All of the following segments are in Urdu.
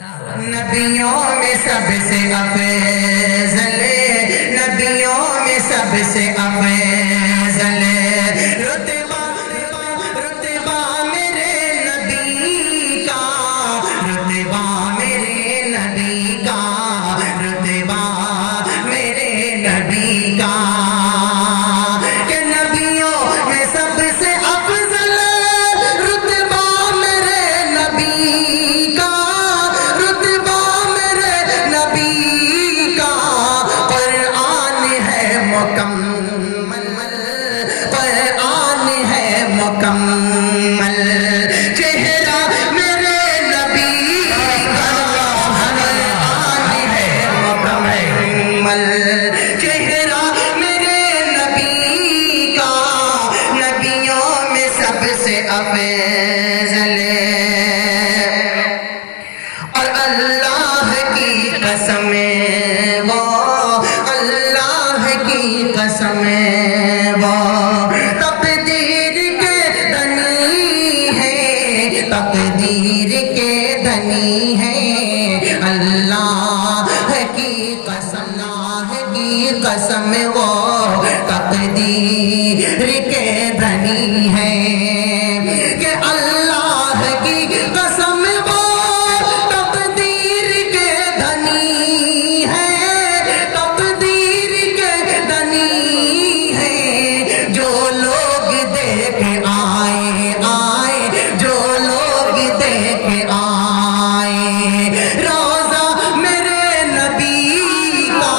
نبیوں میں سب سے افضل، نبیوں میں سب سے افضل رتبہ میرے نبی کا، رتبہ میرے نبی کا، رتبہ میرے نبی کا، کہ نبیوں میں سب سے افضل رتبہ میرے نبی کا، رتبہ میرے نبی کا، قرآن ہے مکمل، قرآن ہے مکمل، چہرہ میرے نبی کا، قرآن ہے مکمل، چہرہ میرے نبی کا، نبیوں میں سب سے افضل، اور اللہ کی قسم وہ، اللہ کی قسم وہ تقدیر کے دنی ہے، تقدیر کے دنی ہے، اللہ کی قسم، اللہ کی قسم وہ تقدیر کے دنی ہے، کہ اللہ کی قسم وہ تقدیر کے دنی ہے، تقدیر کے دنی ہے، جو لوگ دیکھ آئے جو لوگ دیکھ آئے روضہ میرے نبی کا،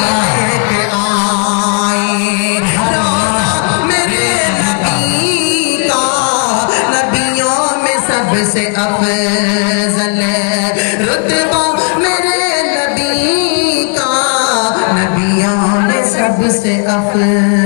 دیکھ آئے روضہ میرے نبی کا، نبیوں میں سب سے افضل رتبہ میرے نبی کا، نبیوں میں سب سے افضل